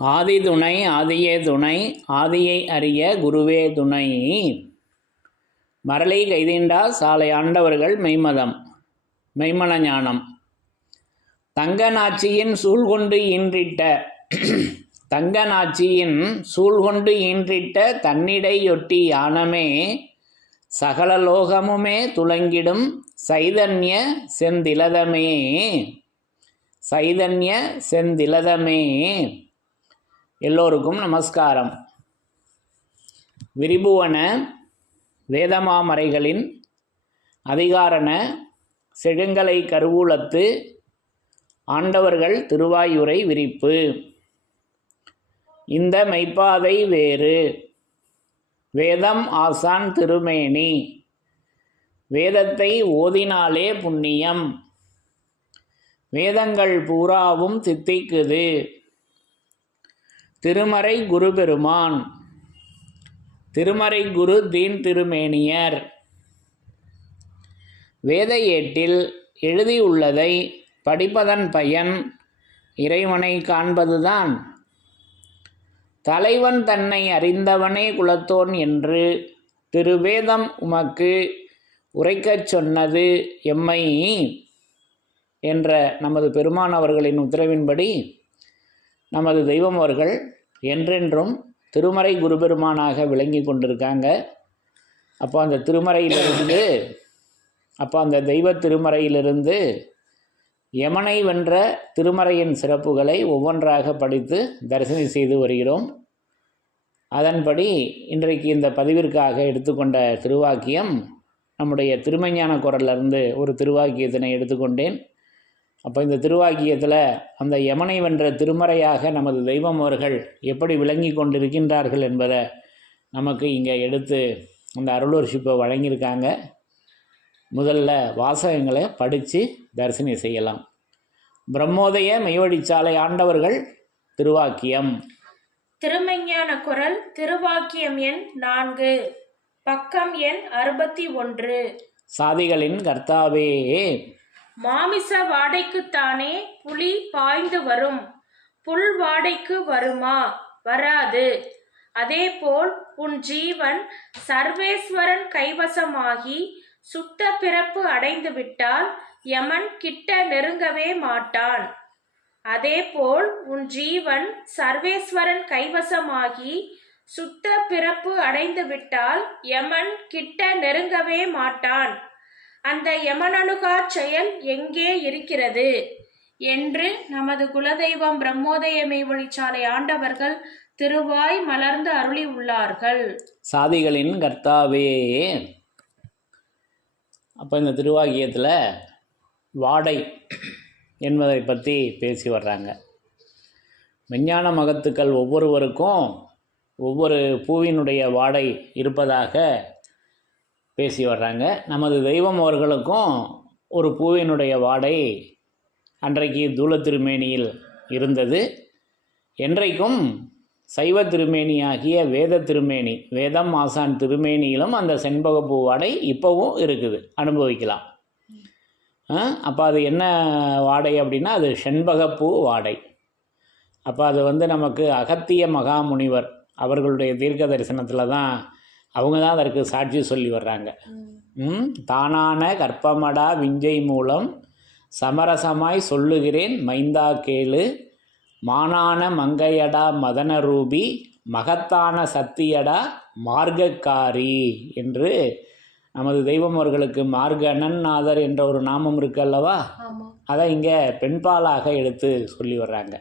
ஆதி துணை ஆதியே துணை ஆதியை அறிய குருவே துணை. மரளை கைதீண்டா சாலை ஆண்டவர்கள் மெய்மதம் மெய்மன ஞானம். தங்க நாச்சியின் சூழ்கொண்டு ஈன்றிட்ட தங்க நாச்சியின் சூழ்கொண்டு ஈன்றிட்ட தன்னிடையொட்டி யானமே சகல லோகமுமே துலங்கிடும் சைதன்ய செந்திலதமே. சைதன்ய செந்திலதமே. எல்லோருக்கும் நமஸ்காரம். விரிபுவன வேதமாமறைகளின் அதிகாரண செழுங்கலை கருவூலத்து ஆண்டவர்கள் திருவாயுரை விரிப்பு. இந்த மெய்ப்பாதை வேறு வேதம் ஆசான் திருமேனி. வேதத்தை ஓதினாலே புண்ணியம். வேதங்கள் பூராவும் தித்திக்குது. திருமறை குரு பெருமான் திருமறை குரு தீன் திருமேனியர். வேத ஏட்டில் எழுதியுள்ளதை படிப்பதன் பயன் இறைவனை காண்பதுதான். தலைவன் தன்னை அறிந்தவனே குலத்தோன் என்று திருவேதம் உமக்கு உரைக்கச் சொன்னது எம்மை என்ற நமது பெருமான் அவர்களின் உத்தரவின்படி நமது தெய்வம் அவர்கள் என்றென்றும் திருமறை குருபெருமானாக விளங்கி கொண்டிருக்காங்க. அப்போ அந்த திருமறையிலிருந்து அந்த தெய்வ திருமறையிலிருந்து யமனை வென்ற திருமறையின் சிறப்புகளை ஒவ்வொன்றாக படித்து தரிசனம் செய்து வருகிறோம். அதன்படி இன்றைக்கு இந்த பதிவிற்காக எடுத்துக்கொண்ட திருவாக்கியம் நம்முடைய திருமஞான குரலிருந்து ஒரு திருவாக்கியத்தினை எடுத்துக்கொண்டேன். அப்போ இந்த திருவாக்கியத்தில் அந்த யமனை வென்ற திருமறையாக நமது தெய்வம் அவர்கள் எப்படி விளங்கி கொண்டிருக்கின்றார்கள் என்பதை நமக்கு இங்கே எடுத்து அந்த அருளோர்ஷிப்பை வழங்கியிருக்காங்க. முதல்ல வாசகங்களை படித்து தரிசனம் செய்யலாம். பிரம்மோதய மெய்வழிச்சாலை ஆண்டவர்கள் திருவாக்கியம். திருமெஞ்ஞான குரல் திருவாக்கியம் எண் 4 பக்கம் எண் 61. சாதிகளின் கர்த்தாவே, மாமிச வாடைக்குத்தானே புலி பாய்ந்து வரும், புல் வாடைக்கு வருமா? வராது. அதேபோல் உன் ஜீவன் சர்வேஸ்வரன் கைவசமாகி சுத்த பிறப்பு அடைந்து விட்டால் யமன் கிட்ட நெருங்கவே மாட்டான். அதேபோல் உன் ஜீவன் சர்வேஸ்வரன் கைவசமாகி சுத்த பிறப்பு அடைந்து விட்டால் யமன் கிட்ட நெருங்கவே மாட்டான். அந்த யமனணுகா செயல் எங்கே இருக்கிறது என்று நமது குலதெய்வம் பிரம்மோதய மெய்வழிச்சாலை ஆண்டவர்கள் திருவாய் மலர்ந்து அருளி உள்ளார்கள். சாதிகளின் கர்த்தாவே. அப்போ இந்த திருவாக்கியத்தில் வாடை என்பதை பற்றி பேசி வர்றாங்க. விஞ்ஞான மகத்துக்கள் ஒவ்வொருவருக்கும் ஒவ்வொரு பூவினுடைய வாடை இருப்பதாக பேசி வர்றாங்க. நமது தெய்வம் அவர்களுக்கும் ஒரு பூவினுடைய வாடை அன்றைக்கு தூல திருமேனியில் இருந்தது. என்றைக்கும் சைவ திருமேனியாகிய வேத திருமேனி வேதம் ஆசான் திருமேனியிலும் அந்த செண்பகப்பூ வாடை இப்போவும் இருக்குது, அனுபவிக்கலாம். அப்போ அது என்ன வாடை அப்படின்னா அது செண்பகப்பூ வாடை. அப்போ அது நமக்கு அகத்திய மகாமுனிவர் அவர்களுடைய தீர்க்க தரிசனத்தில் தான் அவங்க தான் அதற்கு சாட்சி சொல்லி வர்றாங்க. தானான கற்பமடா விஞ்சை மூலம் சமரசமாய் சொல்லுகிறேன் மைந்தா கேளு, மானான மங்கையடா மதனரூபி, மகத்தான சத்தியடா மார்க்கக்காரி என்று நமது தெய்வம் அவர்களுக்கு மார்கணநாதர் என்ற ஒரு நாமம் இருக்கு அல்லவா, அதை இங்கே பெண்பாலாக எடுத்து சொல்லி வர்றாங்க.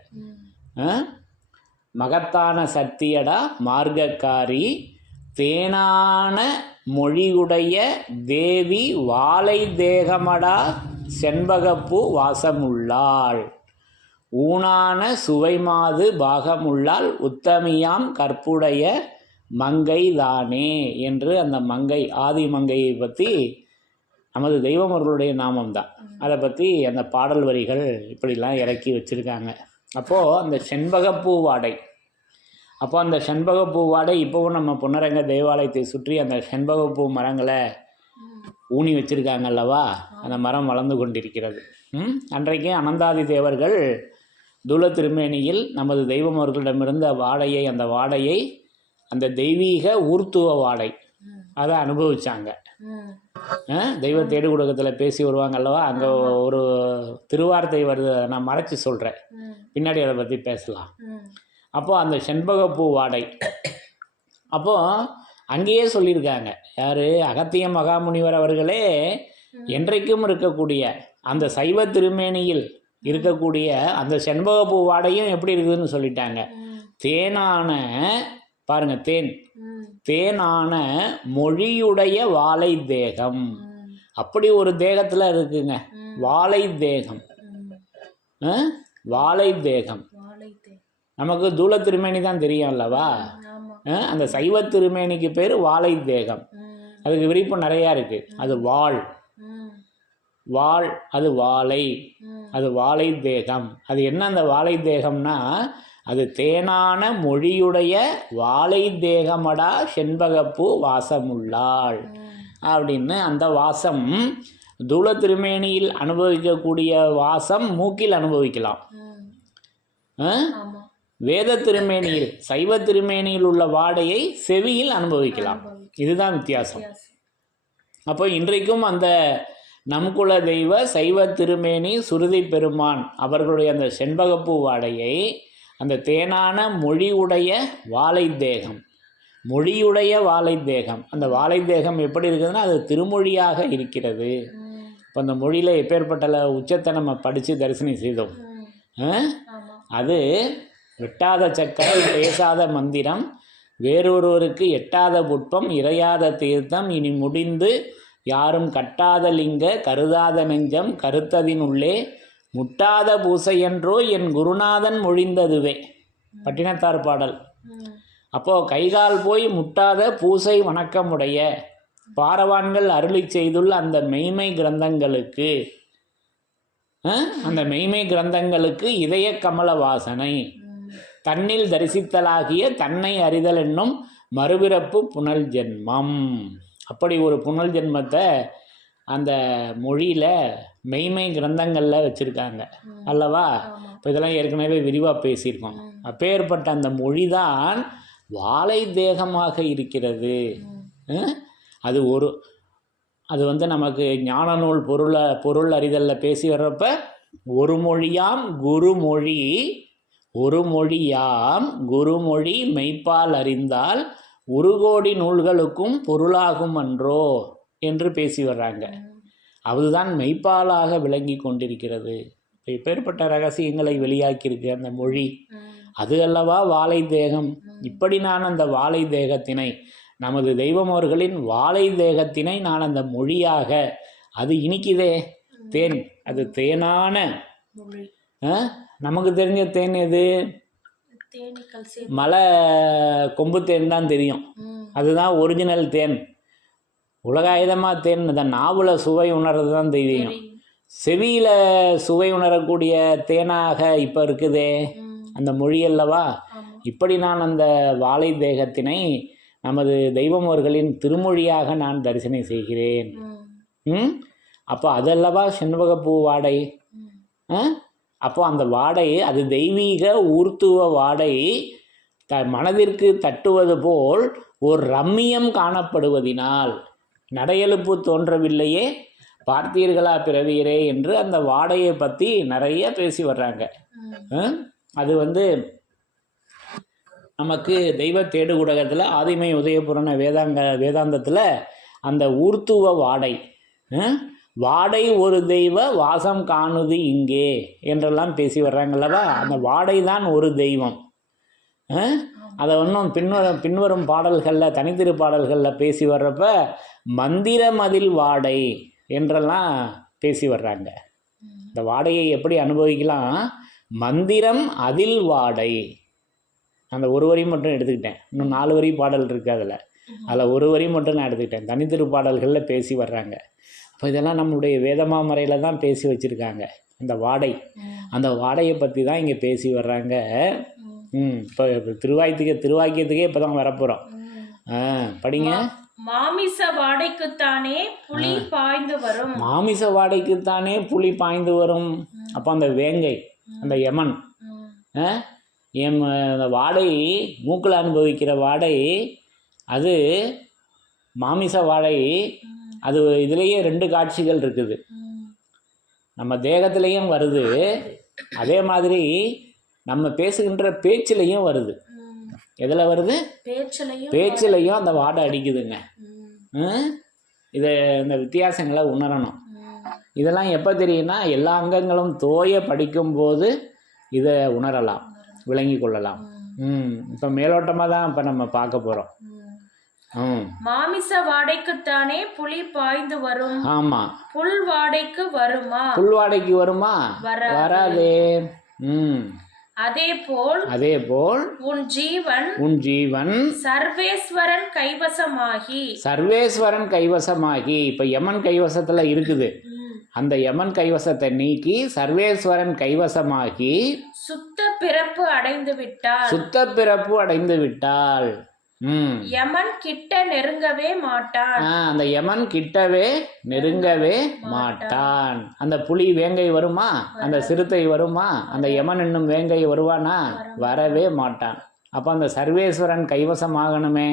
மகத்தான சத்தியடா மார்க்கக்காரி, தேனான மொழியுடைய தேவி வாழை தேகமடா செண்பகப்பூ வாசமுள்ளாள், ஊனான சுவைமாது பாகமுள்ளாள், உத்தமியாம் கற்புடைய மங்கை தானே என்று அந்த மங்கை ஆதி மங்கையை பற்றி நமது தெய்வம் அவர்களுடைய நாமம்தான். அதை பற்றி அந்த பாடல் வரிகள் இப்படிலாம் இறக்கி வச்சுருக்காங்க. அப்போது அந்த செண்பகப்பூ வாடை, அப்போ அந்த செண்பகப்பூ வாடை இப்போவும் நம்ம பொன்னரங்க தேவாலயத்தை சுற்றி அந்த செண்பகப்பூ மரங்களை ஊனி வச்சுருக்காங்க அல்லவா, அந்த மரம் வளர்ந்து கொண்டிருக்கிறது. அன்றைக்கு அனந்தாதி தேவர்கள் தூல திருமேனியில் நமது தெய்வம் அவர்களிடமிருந்த வாடையை அந்த தெய்வீக ஊர்த்துவ வாடை அதை அனுபவிச்சாங்க. தெய்வ தேடு குடகத்தில் பேசி வருவாங்க அல்லவா, அங்கே ஒரு திருவார்த்தை வருது, நான் மறைச்சி சொல்கிறேன், பின்னாடி அதை பற்றி பேசலாம். அப்போது அந்த செண்பகப்பூ வாடை அப்போது அங்கேயே சொல்லியிருக்காங்க. யார்? அகத்திய மகாமுனிவர் அவர்களே என்றைக்கும் இருக்கக்கூடிய அந்த சைவ திருமேனியில் இருக்கக்கூடிய அந்த செண்பகப்பூ வாடையும் எப்படி இருக்குதுன்னு சொல்லிட்டாங்க. தேனான, பாருங்க, தேனான மொழியுடைய வாழை தேகம். அப்படி ஒரு தேகத்தில் இருக்குங்க, வாழை தேகம். வாழை தேகம் நமக்கு தூல திருமேனி தான் தெரியும் அல்லவா, அந்த சைவ திருமேனிக்கு பேர் வாழை தேகம். அதுக்கு விரிப்பு நிறையா இருக்குது. அது வாழ், அது வாழை, அது வாழை தேகம். அது என்ன அந்த வாழை தேகம்னா, அது தேனான மொழியுடைய வாழை தேகமடா செண்பகப்பூ வாசமுள்ளாள் அப்படின்னு. அந்த வாசம் தூல திருமேனியில் அனுபவிக்கக்கூடிய வாசம் மூக்கில் அனுபவிக்கலாம். வேத திருமேனியில், சைவ திருமேனியில் உள்ள வாடையை செவியில் அனுபவிக்கலாம். இதுதான் வித்தியாசம். அப்போ இன்றைக்கும் அந்த நம்குல தெய்வ சைவ திருமேனி சுருதி பெருமான் அவர்களுடைய அந்த செண்பகப்பூ வாடையை அந்த தேனான மொழியுடைய வாழை தேகம், மொழியுடைய வாழை தேகம், அந்த வாழை தேகம் எப்படி இருக்குதுன்னா அது திருமொழியாக இருக்கிறது. இப்போ அந்த மொழியில் எப்பேற்பட்ட உச்சத்தை நம்ம படித்து தரிசனம் செய்தோம். அது வெட்டாத சக்கரம், பேசாத மந்திரம், வேறொருவருக்கு எட்டாத புட்பம், இறையாத தீர்த்தம், இனி முடிந்து யாரும் கட்டாத லிங்க, கருதாத நெஞ்சம், கருத்ததின் உள்ளே முட்டாத பூசையென்றோ என் குருநாதன் மொழிந்ததுவே. பட்டினத்தார் பாடல். அப்போது கைகால் போய் முட்டாத பூசை வணக்கமுடைய பாரவான்கள் அருளி செய்துள்ள அந்த மெய்மை கிரந்தங்களுக்கு, அந்த மெய்மை கிரந்தங்களுக்கு இதய கமல வாசனை தன்னில் தரிசித்தலாகிய தன்னை அறிதல் என்னும் மறுபிறப்பு புனல் ஜென்மம். அப்படி ஒரு புனல் ஜென்மத்தை அந்த மொழியில் மெய்மை கிரந்தங்களில் வச்சுருக்காங்க அல்லவா. இப்போ இதெல்லாம் ஏற்கனவே விரிவாக பேசியிருக்கோம். அப்பேற்பட்ட அந்த மொழி தான் வாழை தேகமாக இருக்கிறது. அது வந்து நமக்கு ஞான நூல் பொருள் அறிதலில் பேசி வர்றப்ப ஒரு மொழியாம் குருமொழி மெய்ப்பால் அறிந்தால் ஒரு கோடி நூல்களுக்கும் பொருளாகும் அன்றோ என்று பேசி வர்றாங்க. அதுதான் மெய்ப்பாலாக விளங்கி கொண்டிருக்கிறது. இப்பேற்பட்ட ரகசியங்களை வெளியாக்கியிருக்கு அந்த மொழி. அது அல்லவா வாழை தேகம். இப்படி நான் அந்த வாழை தேகத்தினை, நமது தெய்வம் அவர்களின் வாழை தேகத்தினை நான் அந்த மொழியாக, அது இனிக்குதே தேன், அது தேனான, நமக்கு தெரிஞ்ச தேன் எது? மலை கொம்பு தேன் தான் தெரியும். அதுதான் ஒரிஜினல் தேன். உலகாயுதமாக தேன் இந்த நாவில் சுவை உணர்றது தான் தெரியும். செவியில் சுவை உணரக்கூடிய தேனாக இப்போ இருக்குதே அந்த மொழி அல்லவா. இப்படி நான் அந்த வாழை தேகத்தினை நமது தெய்வம் அவர்களின் திருமொழியாக நான் தரிசனம் செய்கிறேன். அப்போ அதல்லவா செண்பகப்பூ வாடை. அப்போ அந்த வாடை அது தெய்வீக ஊர்த்துவ வாடை மனதிற்கு தட்டுவது போல் ஒரு ரம்மியம் காணப்படுவதினால் நடையெழுப்பு தோன்றவில்லையே பார்த்தீர்களா பிறவியரே என்று அந்த வாடையை பற்றி நிறைய பேசி வர்றாங்க. அது வந்து நமக்கு தெய்வ தேடு ஊடகத்தில் ஆதிமை உதயபுரண வேதாந்தத்தில் அந்த ஊர்த்துவ வாடை ஒரு தெய்வ வாசம் காணுது இங்கே என்றெல்லாம் பேசி வர்றாங்கல்லவா. அந்த வாடை தான் ஒரு தெய்வம். அதை இன்னும் பின்வரும் பாடல்களில், தனித்திரு பாடல்களில் பேசி வர்றப்ப மந்திரம் அதில் வாடை என்றெல்லாம் பேசி வர்றாங்க. இந்த வாடையை எப்படி அனுபவிக்கலாம்? மந்திரம் அதில் வாடை. அந்த ஒரு வரி மட்டும் எடுத்துக்கிட்டேன். இன்னும் 4 வரி பாடல் இருக்குது. அதில் ஒரு வரி மட்டும் நான் எடுத்துக்கிட்டேன். தனித்திரு பாடல்களில் பேசி வர்றாங்க. அப்போ இதெல்லாம் நம்மளுடைய வேதமாமறையில் தான் பேசி வச்சுருக்காங்க. அந்த வாடையை பற்றி தான் இங்கே பேசி வர்றாங்க. இப்போ திருவாக்கியத்துக்கே இப்போ தான் வரப்போகிறோம். படிங்க. மாமிச வாடைக்குத்தானே புலி பாய்ந்து வரும். மாமிச வாடைக்குத்தானே புலி பாய்ந்து வரும். அப்போ அந்த வேங்கை, அந்த யமன் என் அந்த வாடை மூக்கில் அனுபவிக்கிற வாடை அது மாமிச வாடை. அது இதுலேயே 2 காட்சிகள் இருக்குது. நம்ம தேகத்திலையும் வருது, அதே மாதிரி நம்ம பேசுகின்ற பேச்சிலையும் வருது. எதில் வருது? பேச்சிலையும் அந்த வாடை அடிக்குதுங்க. இதை இந்த வித்தியாசங்களை உணரணும். இதெல்லாம் எப்போ தெரியும்னா எல்லா அங்கங்களும் தோய படிக்கும்போது இதை உணரலாம், விளங்கி கொள்ளலாம். இப்போ மேலோட்டமாக தான் இப்போ நம்ம பார்க்க போகிறோம். மாமிச வாடைக்குத்தானே புலி பாய்ந்து வரும். ஆமா, புல் வாடைக்கு வருமா? புல் வாடைக்கு வருமா? வராதே. அதே போல் உன் ஜீவன் சர்வேஸ்வரன் கைவசமாகி இப்ப யமன் கைவசத்துல இருக்குது. அந்த யமன் கைவசத்தை நீக்கி சர்வேஸ்வரன் கைவசமாகி சுத்த பிறப்பு அடைந்து விட்டாள். யமன் கிட்ட நெருங்கவே மாட்டான். அந்த யமன் கிட்டவே நெருங்கவே மாட்டான். அந்த புலி வேங்கை வருமா? அந்த சிறுத்தை வருமா? அந்த யமன் என்னும் வேங்கை வருவானா? வரவே மாட்டான். அப்போ அந்த சர்வேஸ்வரன் கைவசமாகணுமே.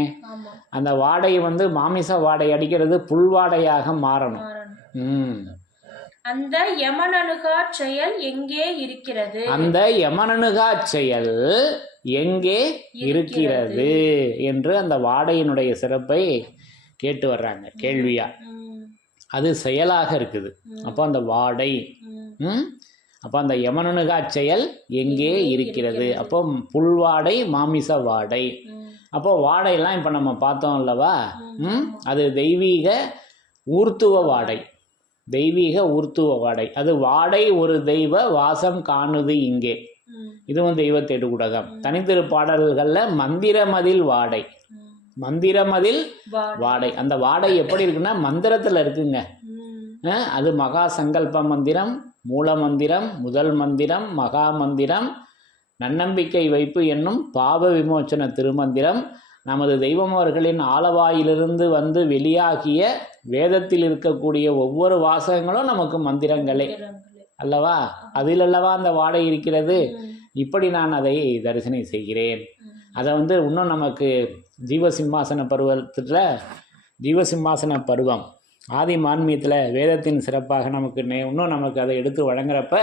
அந்த வாடை மாமிச வாடை அடிக்கிறது புல்வாடையாக மாறணும். அந்த யமனனுகா செயல் எங்கே இருக்கிறது? அந்த யமனனுகா செயல் எங்கே இருக்கிறது என்று அந்த வாடையினுடைய சிறப்பை கேட்டு வர்றாங்க கேள்வியா. அது செயலாக இருக்குது. அப்போ அந்த வாடை, அப்போ அந்த யமனனுகா செயல் எங்கே இருக்கிறது? அப்போ புல்வாடை, மாமிச வாடை. அப்போ வாடையெல்லாம் இப்போ நம்ம பார்த்தோம் அல்லவா? அது தெய்வீக ஊர்த்துவ வாடை. அது வாடை ஒரு தெய்வ வாசம் காணுது இங்கே. இதுவும் தெய்வ தேடுகுடகம். தனித்திரு பாடல்களில் மந்திரமதில் வாடை. அந்த வாடை எப்படி இருக்குன்னா மந்திரத்தில் இருக்குங்க. அது மகா சங்கல்ப மந்திரம், மூல மந்திரம், முதல் மந்திரம், மகா மந்திரம், நன்னம்பிக்கை வைப்பு என்னும் பாவ விமோச்சன திருமந்திரம், நமது தெய்வமவர்களின் ஆலவாயிலிருந்து வெளியாகிய வேதத்தில் இருக்கக்கூடிய ஒவ்வொரு வாசகங்களும் நமக்கு மந்திரங்களே அல்லவா? அதில் அல்லவா அந்த வாடை இருக்கிறது. இப்படி நான் அதை தரிசனம் செய்கிறேன். அதை இன்னும் நமக்கு ஜீவசிம்மாசன பருவம் ஆதி மான்மியத்தில் வேதத்தின் சிறப்பாக இன்னும் நமக்கு அதை எடுத்து வழங்குறப்ப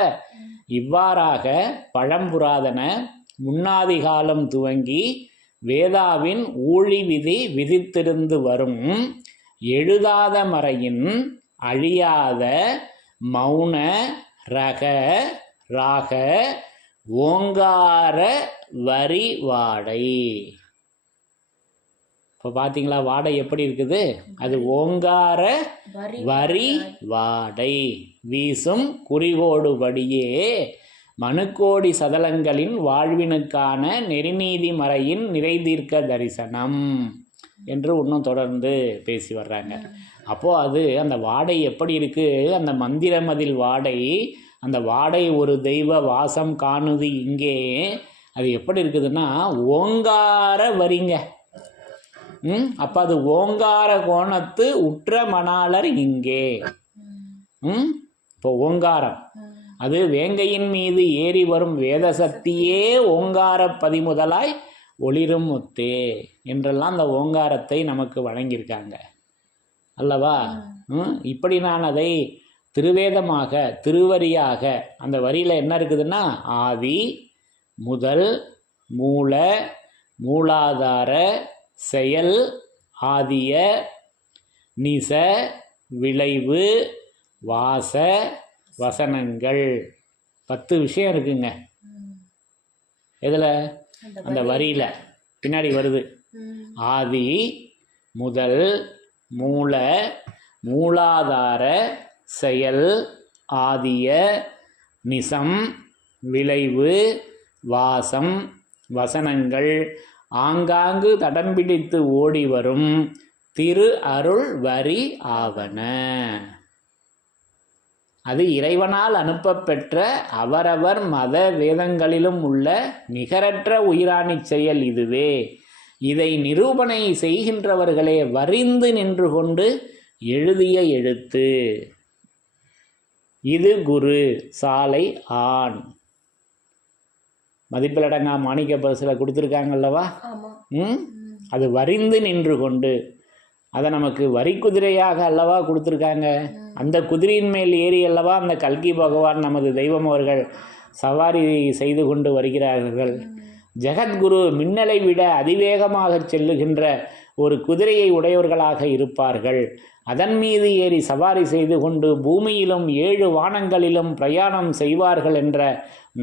இவ்வாறாக பழம்புராதன முன்னாதி காலம் துவங்கி வேதாவின் ஊழி விதி விதித்திருந்து வரும் எழுதாத மறையின் அழியாத மௌன ரக ராக ஓங்கார வரி வாடை. இப்போ பார்த்தீங்களா வாடை எப்படி இருக்குது? அது ஓங்கார வரி வாடை. வீசும் குறிகோடுபடியே மனுக்கோடி சதலங்களின் வாழ்வினுக்கான நெறிநீதி மறையின் நிறைதீர்க்க தரிசனம் என்று இன்னும் தொடர்ந்து பேசி வர்றாங்க. அப்போது அது அந்த வாடை எப்படி இருக்குது? அந்த மந்திரமதில் வாடை, அந்த வாடை ஒரு தெய்வ வாசம் காணுது இங்கே. அது எப்படி இருக்குதுன்னா ஓங்கார வரிங்க. அப்போ அது ஓங்கார கோணத்து உற்ற மணாளர் இங்கே. இப்போ ஓங்காரம் அது வேங்கையின் மீது ஏறி வரும் வேத சக்தியே ஓங்கார பதிமுதலாய் ஒளிரும் முத்தே என்றெல்லாம் அந்த ஓங்காரத்தை நமக்கு வழங்கியிருக்காங்க அல்லவா? இப்படி நான் அதை திருவேதமாக திருவரியாக அந்த வரியில் என்ன இருக்குதுன்னா ஆதி முதல் மூல மூலாதார செயல் ஆதிய நிச விளைவு வாச வசனங்கள் 10 விஷயம் இருக்குங்க. எதில்? அந்த வரியில் பின்னாடி வருது. ஆதி முதல் மூல மூலாதார செயல் ஆதிய நிசம் விளைவு வாசம் வசனங்கள் ஆங்காங்கு தடம்பிடித்து ஓடி வரும் திரு அருள் வரி ஆவன. அது இறைவனால் அனுப்பப்பெற்ற அவரவர் மத வேதங்களிலும் உள்ள நிகரற்ற உயிராணி செயல் இதுவே. இதை நிரூபணை செய்கின்றவர்களே வரிந்து நின்று கொண்டு எழுதிய எழுத்து. இது குரு சாலை ஆண். மதிப்பிலடங்கா மாணிக்க பரிசில் கொடுத்துருக்காங்கல்லவா. அது வரிந்து நின்று கொண்டு அதை நமக்கு வரி குதிரையாக அல்லவா கொடுத்துருக்காங்க. அந்த குதிரையின் மேல் ஏறி அல்லவா அந்த கல்கி பகவான் நமது தெய்வம் அவர்கள் சவாரி செய்து கொண்டு வருகிறார்கள். ஜெகத்குரு மின்னலை விட அதிவேகமாக செல்லுகின்ற ஒரு குதிரையை உடையவர்களாக இருப்பார்கள். அதன் மீது ஏறி சவாரி செய்து கொண்டு பூமியிலும் 7 வானங்களிலும் பிரயாணம் செய்வார்கள் என்ற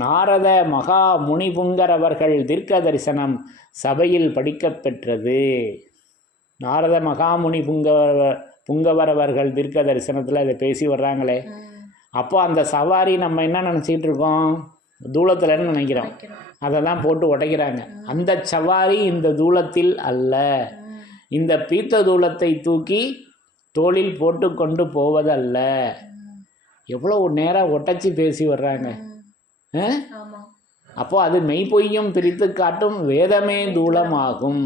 நாரத மகா முனிபுங்கர் அவர்கள் தீர்க்க தரிசனம் சபையில் படிக்கப்பெற்றது. நாரத மகாமுனி புங்கவர் அவர்கள் தீர்க்க தரிசனத்தில் இதை பேசி வர்றாங்களே. அப்போ அந்த சவாரி நம்ம என்ன நினச்சிக்கிட்டு இருக்கோம், தூளத்தில்னு நினைக்கிறோம். அதை தான் போட்டு உடைக்கிறாங்க. அந்த சவாரி இந்த தூளத்தில் அல்ல. இந்த பீத்த தூளத்தை தூக்கி தோளில் போட்டு கொண்டு போவதல்ல. எவ்வளோ நேரம் ஒட்டச்சி பேசி வர்றாங்க. அப்போ அது மெய்ப்பொய்யும் பிரித்து காட்டும் வேதமே தூளமாகும்.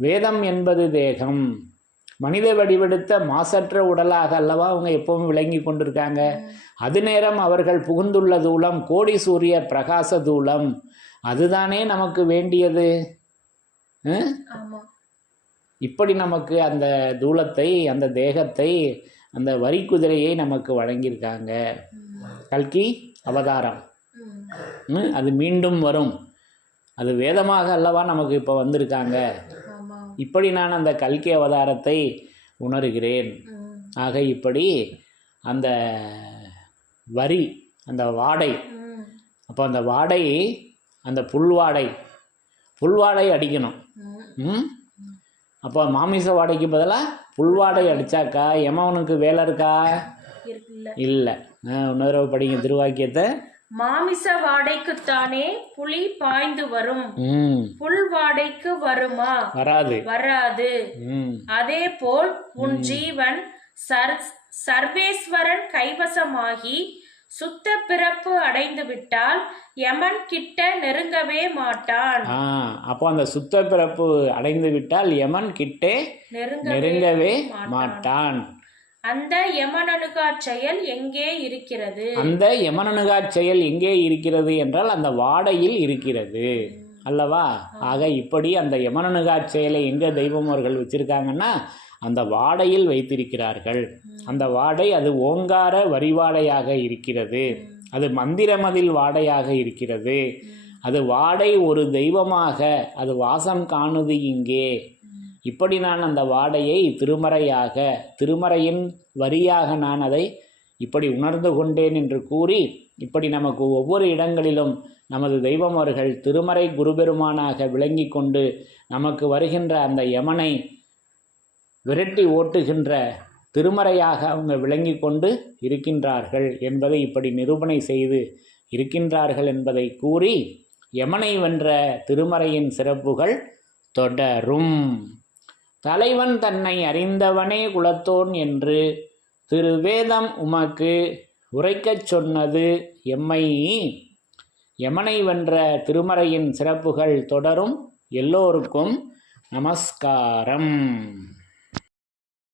வேதம் என்பது தேகம், மனித வடிவெடுத்த மாசற்ற உடலாக அல்லவா அவங்க எப்பவும் விளங்கி கொண்டிருக்காங்க. அது நேரம் அவர்கள் புகுந்துள்ள தூளம் கோடி சூரிய பிரகாச தூளம். அதுதானே நமக்கு வேண்டியது. இப்படி நமக்கு அந்த தூளத்தை, அந்த தேகத்தை, அந்த வரி குதிரையை நமக்கு வழங்கியிருக்காங்க. கல்கி அவதாரம் அது மீண்டும் வரும். அது வேதமாக அல்லவா நமக்கு இப்போ வந்திருக்காங்க. இப்படி நான் அந்த கல்கி அவதாரத்தை உணர்கிறேன். ஆக இப்படி அந்த வரி, அந்த வாடை, அப்போ அந்த வாடை, அந்த புல்வாடை அடிக்கணும். அப்போ மாமிச வாடைக்கு பதிலாக புல்வாடை அடித்தாக்கா எமவனுக்கு வேலை இருக்கா? இல்லை. இன்னொரு படிங்க திருவாக்கியத்தை. மாமிச வாடைக்குத்தானே புலி பாய்ந்து வரும், புல் வாடைக்கு வருமா? வராது. அதே போல் உன் ஜீவன் சர்வேஸ்வரன் கைவசமாகி சுத்த பிறப்பு அடைந்து விட்டால் யமன் கிட்ட நெருங்கவே மாட்டான். அப்போ அந்த சுத்த பிறப்பு அடைந்து விட்டால் யமன் கிட்டே நெருங்கவே மாட்டான். அந்த யமனனுகா செயல் எங்கே இருக்கிறது? அந்த யமனனுகா செயல் எங்கே இருக்கிறது என்றால் அந்த வாடையில் இருக்கிறது அல்லவா. ஆக இப்படி அந்த யமனனுகா செயலை எங்கே தெய்வம் அவர்கள் வச்சிருக்காங்கன்னா அந்த வாடையில் வைத்திருக்கிறார்கள். அந்த வாடை அது ஓங்கார வரிவாடையாக இருக்கிறது. அது மந்திரமதில் வாடையாக இருக்கிறது. அது வாடை ஒரு தெய்வமாக அது வாசம் காணுது இங்கே. இப்படி நான் அந்த வாடையை திருமறையாக, திருமறையின் வரியாக நான் அதை இப்படி உணர்ந்து கொண்டேன் என்று கூறி, இப்படி நமக்கு ஒவ்வொரு இடங்களிலும் நமது தெய்வம் அவர்கள் திருமறை குருபெருமானாக விளங்கி கொண்டு நமக்கு வருகின்ற அந்த யமனை விரட்டி ஓட்டுகின்ற திருமறையாக அவங்க விளங்கி கொண்டு இருக்கின்றார்கள் என்பதை இப்படி நிரூபணை செய்து இருக்கின்றார்கள் என்பதை கூறி, யமனை வென்ற திருமறையின் சிறப்புகள் தொடரும். தலைவன் தன்னை அறிந்தவனே குலத்தோன் என்று திருவேதம் உமக்கு உரைக்கச் சொன்னது எம்மை. யமனை வென்ற திருமறையின் சிறப்புகள் தொடரும். எல்லோருக்கும் நமஸ்காரம்.